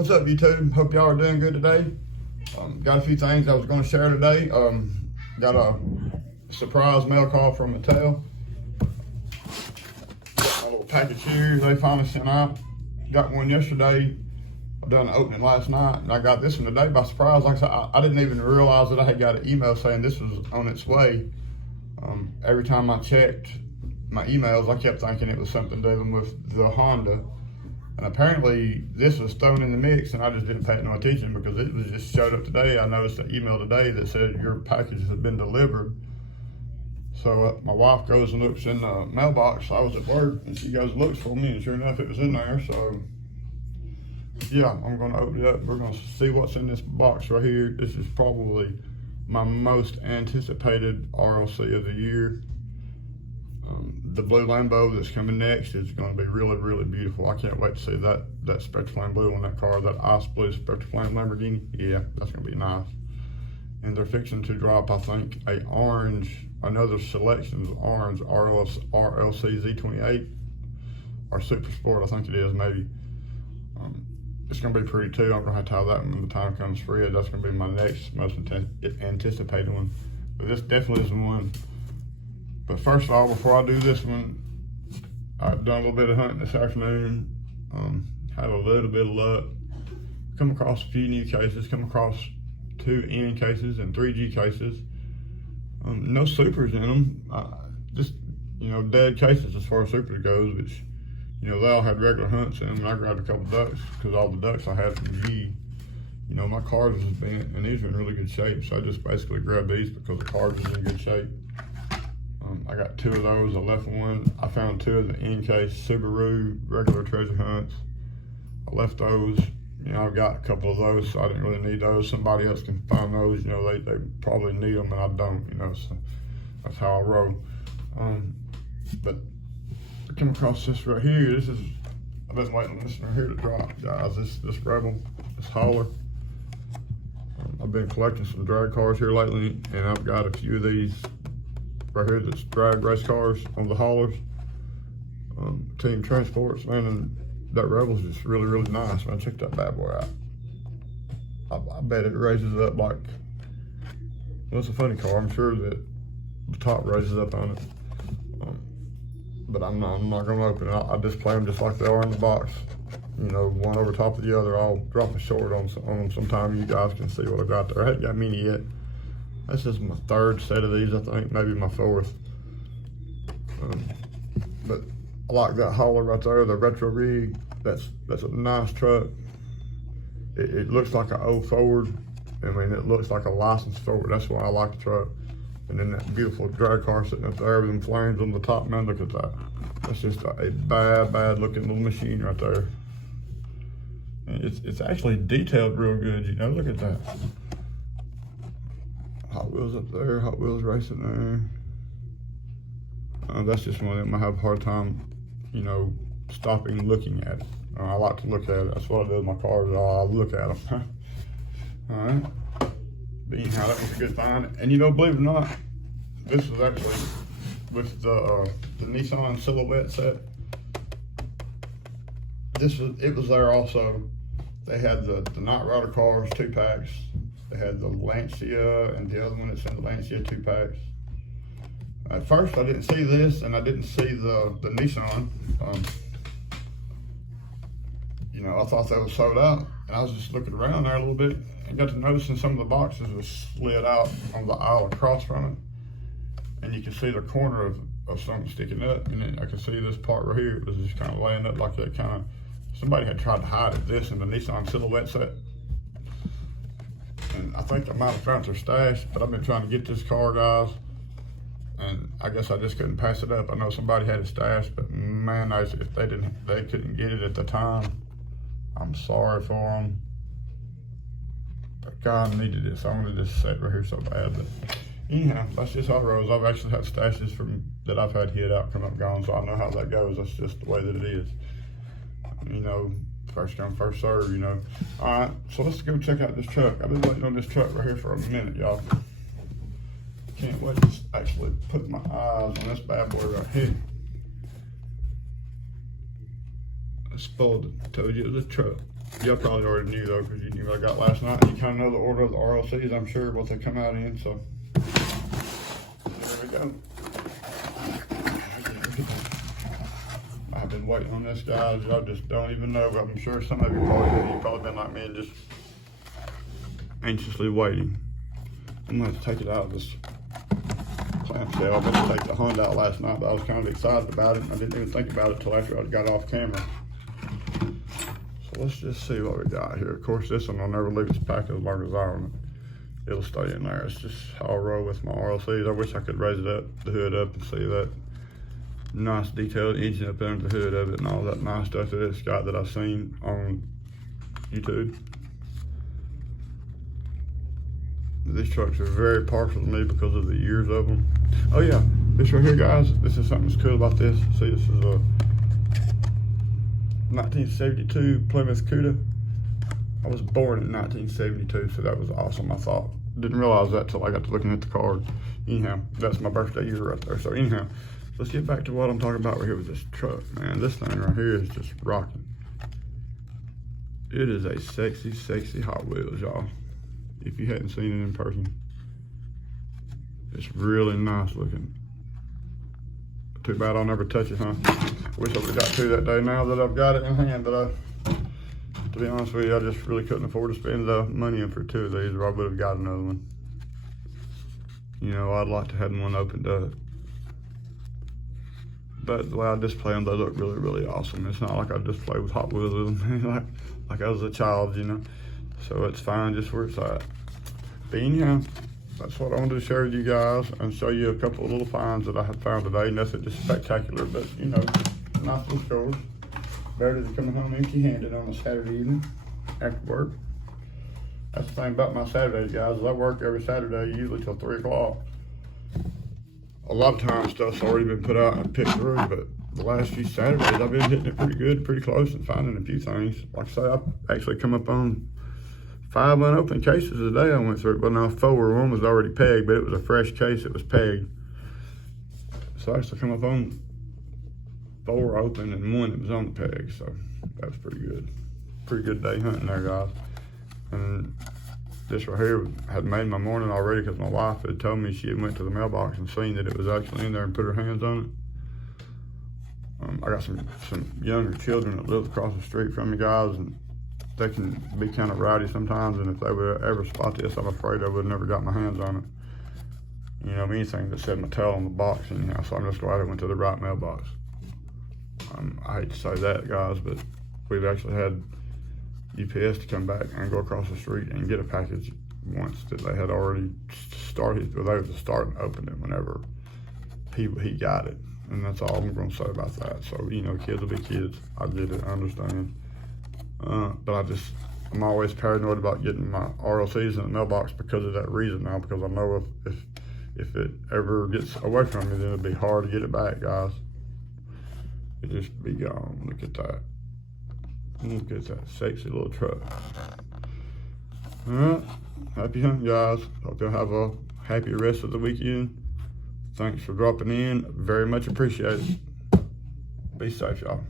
What's up, YouTube? Hope y'all are doing good today. Got a few things I was going to share today. Got a surprise mail call from Mattel. Got my little package here they finally sent out. Got one yesterday. I done the opening last night, and I got this one today by surprise. Like I said, I didn't even realize that I had got an email saying this was on its way. Every time I checked my emails, I kept thinking it was something dealing with the Honda. And apparently this was thrown in the mix, and I just didn't pay no attention because it was just showed up today. I noticed an email today that said your package has been delivered. So my wife goes and looks in the mailbox. I was at work, and she goes and looks for me, and sure enough, it was in there. So yeah, I'm gonna open it up. We're gonna see what's in this box right here. This is probably my most anticipated RLC of the year. The blue Lambo that's coming next is going to be really, really beautiful. I can't wait to see that Spectraflame blue on that car, that ice blue Spectraflame Lamborghini. Yeah, that's going to be nice. And they're fixing to drop, I think, a orange, another selection of orange RLC Z28 or Super Sport, I think it is, maybe. It's going to be pretty too. I'm going to have to have that when the time comes for it. That's going to be my next most anticipated one. But this definitely is one. But first of all, before I do this one, I've done a little bit of hunting this afternoon. Had a little bit of luck. Come across a few new cases. Come across 2 N cases and 3 G cases. No supers in them. Just, dead cases as far as supers goes, which, they all had regular hunts in them. And I grabbed a couple ducks because all the ducks I had from G. My cards has been, and these are in really good shape. So I just basically grabbed these because the cards is in good shape. I got 2 of those. I left one. I found 2 of the N-Case Subaru regular treasure hunts. I left those. I've got a couple of those, so I didn't really need those. Somebody else can find those. They probably need them, and I don't. So that's how I roll. But I came across this right here. I've been waiting on this right here to drop, guys. This Rebel, this hauler. I've been collecting some drag cars here lately, and I've got a few of these right here that's drag race cars on the haulers. Team Transports, man, and that Rebel's just really, really nice, man. Check that bad boy out. I bet it raises up like, well, it's a funny car. I'm sure that the top raises up on it. But I'm not gonna open it. I just play them just like they are in the box. One over top of the other. I'll drop a short on them sometime. You guys can see what I got there. I haven't got many yet. This is my 3rd set of these, I think, maybe my 4th. But I like that hauler right there, the retro rig. That's a nice truck. It looks like an old Ford. I mean, it looks like a licensed Ford. That's why I like the truck. And then that beautiful drag car sitting up there with them flames on the top, man, look at that. That's just a bad looking little machine right there. And it's actually detailed real good, look at that. Hot Wheels up there, Hot Wheels racing there. That's just one of them I have a hard time, stopping looking at it. I like to look at it. That's what I do with my cars. I look at them. All right. But anyhow, that was a good find. And believe it or not, this was actually with the Nissan Silhouette set. It was there also. They had the Knight Rider cars 2 packs. They had the Lancia and the other one that's in the Lancia 2 packs. At first, I didn't see this, and I didn't see the Nissan. I thought that was sold out, and I was just looking around there a little bit and got to noticing some of the boxes was slid out on the aisle across from it, and you can see the corner of something sticking up, and then I can see this part right here. It was just kind of laying up like that kind of, somebody had tried to hide this in the Nissan Silhouette set. And I think I might have found their stash, but I've been trying to get this car, guys, and I guess I just couldn't pass it up. I know somebody had a stash, but man, if they couldn't get it at the time, I'm sorry for them. But God needed it, so I wanted this set right here so bad. But anyhow, that's just how it rolls. I've actually had stashes that I've had hit out, come up, gone, so I know how that goes. That's just the way that it is. First come, first serve, All right, so let's go check out this truck. I've been waiting on this truck right here for a minute, y'all. Can't wait to actually put my eyes on this bad boy right here. I spoiled it, told you it was a truck. Y'all probably already knew though, because you knew what I got last night. You kind of know the order of the RLCs, I'm sure, what they come out in. So there we go. I've been waiting on this, guys. Y'all just don't even know. I'm sure some of you you've probably been like me and just anxiously waiting. I'm gonna have to take it out of this clamshell. I meant to take the Honda out last night, but I was kind of excited about it. I didn't even think about it till after I got off camera. So let's just see what we got here. Of course, this one will never leave its pack as long as I own it. It'll stay in there. It's just how I roll with my RLCs. I wish I could raise it up, the hood up, and see that nice detailed engine up under the hood of it and all that nice stuff that it's got that I've seen on YouTube. These trucks are very partial to me because of the years of them. Oh yeah, this right here, guys, this is something that's cool about this. See, this is a 1972 Plymouth Cuda. I was born in 1972, so that was awesome, I thought. Didn't realize that till I got to looking at the card. Anyhow, that's my birthday year right there. So anyhow, let's get back to what I'm talking about right here with this truck, man. This thing right here is just rocking. It is a sexy, sexy Hot Wheels, y'all. If you hadn't seen it in person, it's really nice looking. Too bad I'll never touch it, huh? Wish I would've got two that day now that I've got it in hand, but to be honest with you, I just really couldn't afford to spend the money in for two of these, or I would've got another one. You know, I'd like to have one opened up. But the way I display them, they look really, really awesome. It's not like I just play with Hot Wheels with them like I was a child, you know? So it's fine just where it's at. But anyhow, that's what I wanted to share with you guys and show you a couple of little finds that I have found today. Nothing just spectacular, but you know, nice little scores. Better than coming home empty-handed on a Saturday evening after work. That's the thing about my Saturdays, guys, is I work every Saturday, usually till 3 o'clock. A lot of times stuff's already been put out and picked through, but the last few Saturdays I've been hitting it pretty good, pretty close, and finding a few things. Like I say, I've actually come up on 5 unopened cases today I went through. Well, now 4, one was already pegged, but it was a fresh case, it was pegged. So I actually come up on 4 open and 1 that was on the peg, so that was pretty good. Pretty good day hunting there, guys. And this right here had made my morning already because my wife had told me she had went to the mailbox and seen that it was actually in there and put her hands on it. I got some younger children that live across the street from me, guys, and they can be kind of rowdy sometimes, and if they would ever spot this, I'm afraid I would have never got my hands on it. You know, anything that said my tail on the box anyhow, so I'm just glad it went to the right mailbox. I hate to say that, guys, but we've actually had UPS to come back and go across the street and get a package once that they had already started, but they were starting to open it whenever he got it. And that's all I'm gonna say about that. So, you know, kids will be kids. I get it, I understand. But I'm always paranoid about getting my RLCs in the mailbox because of that reason now, because I know if it ever gets away from me, then it'll be hard to get it back, guys. It just be gone. Look at that. Look at that sexy little truck. All right, happy hunting, guys. Hope y'all have a happy rest of the weekend. Thanks for dropping in. Very much appreciated. Be safe, y'all.